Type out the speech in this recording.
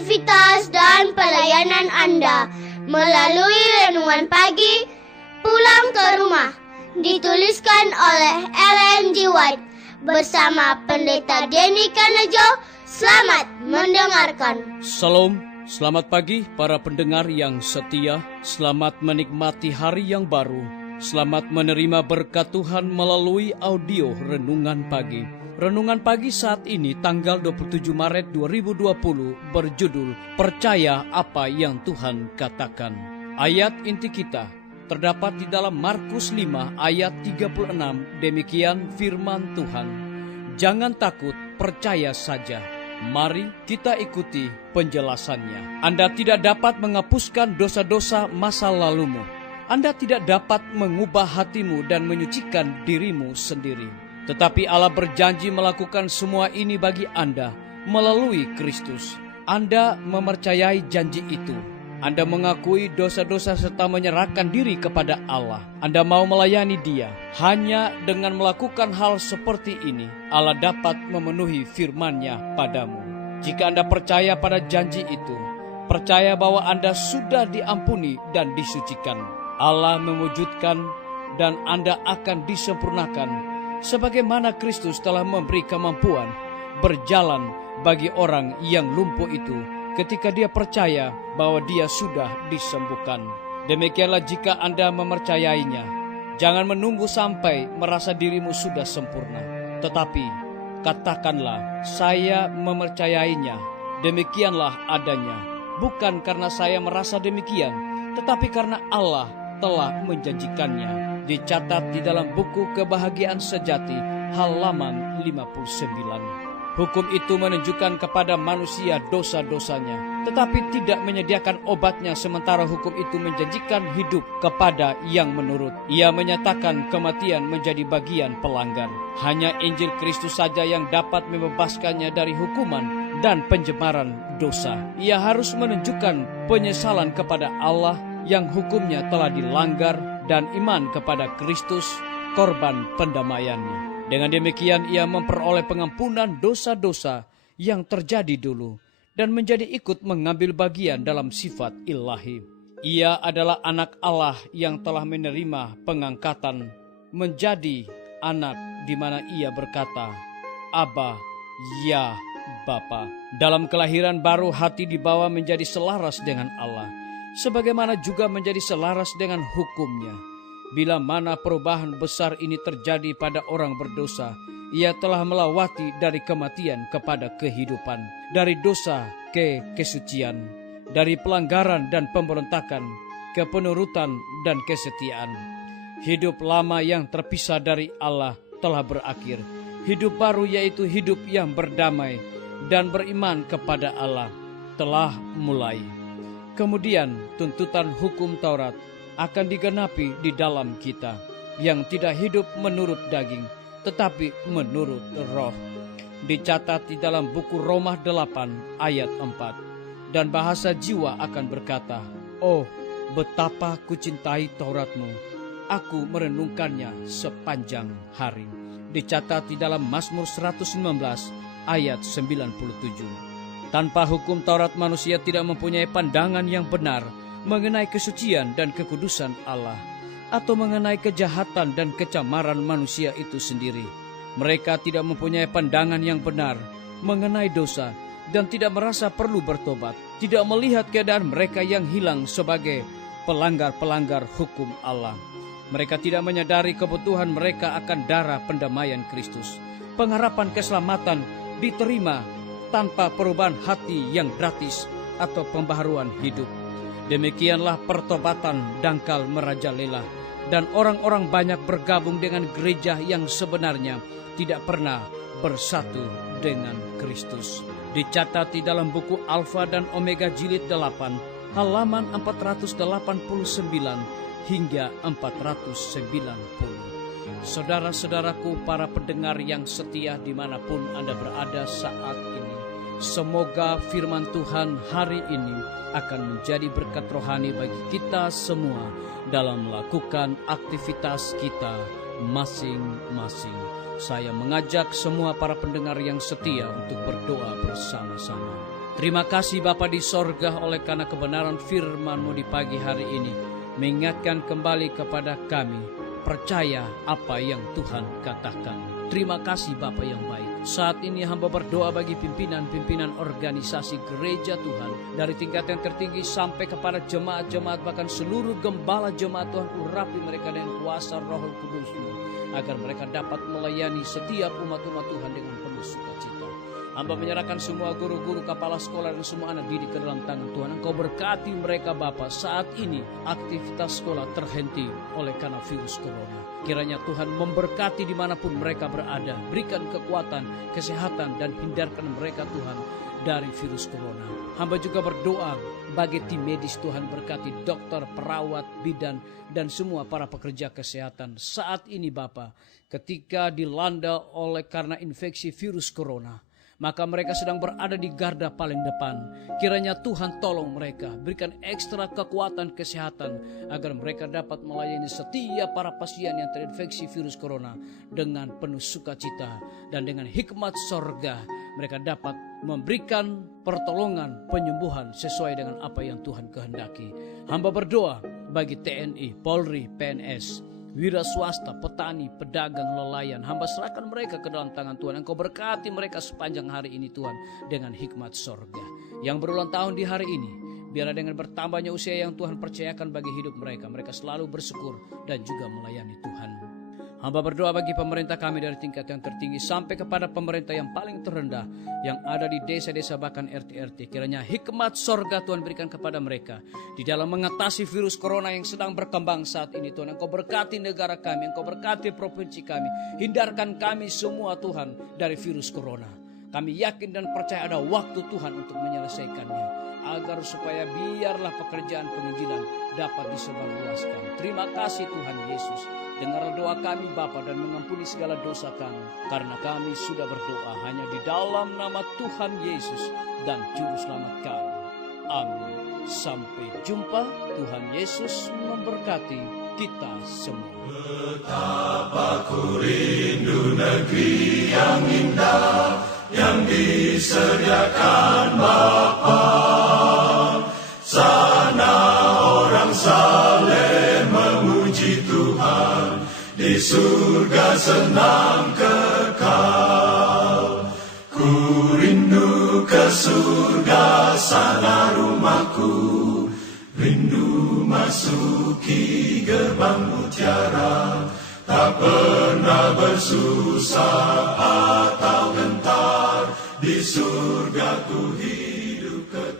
aktivitas dan pelayanan Anda melalui renungan pagi Pulang ke Rumah, dituliskan oleh Ellen G. White bersama Pendeta Denny Kanejo. Selamat mendengarkan. Salam, selamat pagi para pendengar yang setia. Selamat menikmati hari yang baru. Selamat menerima berkat Tuhan melalui audio Renungan Pagi. Renungan Pagi saat ini tanggal 27 Maret 2020 berjudul Percaya Apa Yang Tuhan Katakan. Ayat inti kita terdapat di dalam Markus 5 ayat 36. Demikian firman Tuhan. Jangan takut, percaya saja. Mari kita ikuti penjelasannya. Anda tidak dapat menghapuskan dosa-dosa masa lalumu. Anda tidak dapat mengubah hatimu dan menyucikan dirimu sendiri. Tetapi Allah berjanji melakukan semua ini bagi Anda melalui Kristus. Anda mempercayai janji itu. Anda mengakui dosa-dosa serta menyerahkan diri kepada Allah. Anda mau melayani Dia. Hanya dengan melakukan hal seperti ini, Allah dapat memenuhi firman-Nya padamu. Jika Anda percaya pada janji itu, percaya bahwa Anda sudah diampuni dan disucikan, Allah mewujudkan dan Anda akan disempurnakan sebagaimana Kristus telah memberi kemampuan berjalan bagi orang yang lumpuh itu ketika dia percaya bahwa dia sudah disembuhkan. Demikianlah jika Anda mempercayainya. Jangan menunggu sampai merasa dirimu sudah sempurna. Tetapi katakanlah, saya mempercayainya. Demikianlah adanya. Bukan karena saya merasa demikian, tetapi karena Allah telah menjanjikannya. Dicatat di dalam buku Kebahagiaan Sejati halaman 59. Hukum itu menunjukkan kepada manusia dosa-dosanya, tetapi tidak menyediakan obatnya, sementara hukum itu menjanjikan hidup kepada yang menurut. Ia menyatakan kematian menjadi bagian pelanggar. Hanya Injil Kristus saja yang dapat membebaskannya dari hukuman dan pencemaran dosa. Ia harus menunjukkan penyesalan kepada Allah yang hukumnya telah dilanggar dan iman kepada Kristus, korban pendamaiannya. Dengan demikian ia memperoleh pengampunan dosa-dosa yang terjadi dulu dan menjadi ikut mengambil bagian dalam sifat ilahi. Ia adalah anak Allah yang telah menerima pengangkatan menjadi anak, di mana ia berkata, Abba, ya Bapa. Dalam kelahiran baru hati dibawa menjadi selaras dengan Allah, sebagaimana juga menjadi selaras dengan hukumnya. Bila mana perubahan besar ini terjadi pada orang berdosa, ia telah melewati dari kematian kepada kehidupan, dari dosa ke kesucian, dari pelanggaran dan pemberontakan ke penurutan dan kesetiaan. Hidup lama yang terpisah dari Allah telah berakhir. Hidup baru, yaitu hidup yang berdamai dan beriman kepada Allah, telah mulai. Kemudian tuntutan hukum Taurat akan digenapi di dalam kita, yang tidak hidup menurut daging, tetapi menurut roh. Dicatat di dalam buku Roma 8 ayat 4. Dan bahasa jiwa akan berkata, Oh, betapa kucintai Tauratmu, aku merenungkannya sepanjang hari. Dicatat di dalam Mazmur 119 ayat 97. Tanpa hukum Taurat, manusia tidak mempunyai pandangan yang benar mengenai kesucian dan kekudusan Allah, atau mengenai kejahatan dan kecemaran manusia itu sendiri. Mereka tidak mempunyai pandangan yang benar mengenai dosa dan tidak merasa perlu bertobat, tidak melihat keadaan mereka yang hilang sebagai pelanggar-pelanggar hukum Allah. Mereka tidak menyadari kebutuhan mereka akan darah pendamaian Kristus. Pengharapan keselamatan diterima tanpa perubahan hati yang gratis atau pembaharuan hidup. Demikianlah pertobatan dangkal merajalela, dan orang-orang banyak bergabung dengan gereja yang sebenarnya tidak pernah bersatu dengan Kristus. Dicatat di dalam buku Alfa dan Omega jilid 8 halaman 489 hingga 490. Saudara-saudaraku, para pendengar yang setia dimanapun Anda berada saat ini, semoga firman Tuhan hari ini akan menjadi berkat rohani bagi kita semua dalam melakukan aktivitas kita masing-masing. Saya mengajak semua para pendengar yang setia untuk berdoa bersama-sama. Terima kasih Bapa di sorga oleh karena kebenaran firman-Mu di pagi hari ini. Mengingatkan kembali kepada kami, percaya apa yang Tuhan katakan. Terima kasih Bapa yang baik. Saat ini hamba berdoa bagi pimpinan-pimpinan organisasi gereja Tuhan. Dari tingkat yang tertinggi sampai kepada jemaat-jemaat, bahkan seluruh gembala jemaat Tuhan, urapi mereka dengan kuasa Roh Kudus-Mu, agar mereka dapat melayani setiap umat-umat Tuhan dengan penuh sukacita. Hamba menyerahkan semua guru-guru, kepala sekolah, dan semua anak didik ke dalam tangan Tuhan. Engkau berkati mereka Bapa. Saat ini aktivitas sekolah terhenti oleh karena virus corona. Kiranya Tuhan memberkati dimanapun mereka berada. Berikan kekuatan, kesehatan, dan hindarkan mereka Tuhan dari virus corona. Hamba juga berdoa bagi tim medis Tuhan, berkati dokter, perawat, bidan, dan semua para pekerja kesehatan. Saat ini Bapa, ketika dilanda oleh karena infeksi virus corona, maka mereka sedang berada di garda paling depan. Kiranya Tuhan tolong mereka, berikan ekstra kekuatan kesehatan agar mereka dapat melayani setiap para pasien yang terinfeksi virus corona dengan penuh sukacita, dan dengan hikmat sorga mereka dapat memberikan pertolongan penyembuhan sesuai dengan apa yang Tuhan kehendaki. Hamba berdoa bagi TNI, Polri, PNS, wira swasta, petani, pedagang, nelayan. Hamba serahkan mereka ke dalam tangan Tuhan. Engkau berkati mereka sepanjang hari ini Tuhan dengan hikmat sorga. Yang berulang tahun di hari ini, biarlah dengan bertambahnya usia yang Tuhan percayakan bagi hidup mereka, mereka selalu bersyukur dan juga melayani Tuhan. Hamba berdoa bagi pemerintah kami dari tingkat yang tertinggi sampai kepada pemerintah yang paling terendah, yang ada di desa-desa bahkan RT-RT. Kiranya hikmat sorga Tuhan berikan kepada mereka di dalam mengatasi virus corona yang sedang berkembang saat ini Tuhan. Engkau berkati negara kami, Engkau berkati provinsi kami. Hindarkan kami semua Tuhan dari virus corona. Kami yakin dan percaya ada waktu Tuhan untuk menyelesaikannya, agar supaya biarlah pekerjaan penginjilan dapat disebarluaskan. Terima kasih Tuhan Yesus. Dengar doa kami Bapa dan mengampuni segala dosa kami, karena kami sudah berdoa hanya di dalam nama Tuhan Yesus dan Juru Selamat kami. Amin. Sampai jumpa. Tuhan Yesus memberkati kita semua. Betapa ku rindu negeri yang indah yang disediakan Bapa. Sana orang saleh memuji Tuhan, di surga senang kekal. Ku rindu ke surga, sana rumahku, rindu masuki gerbang mutiara, tak pernah bersusah atau gentar, di surga ku hidup.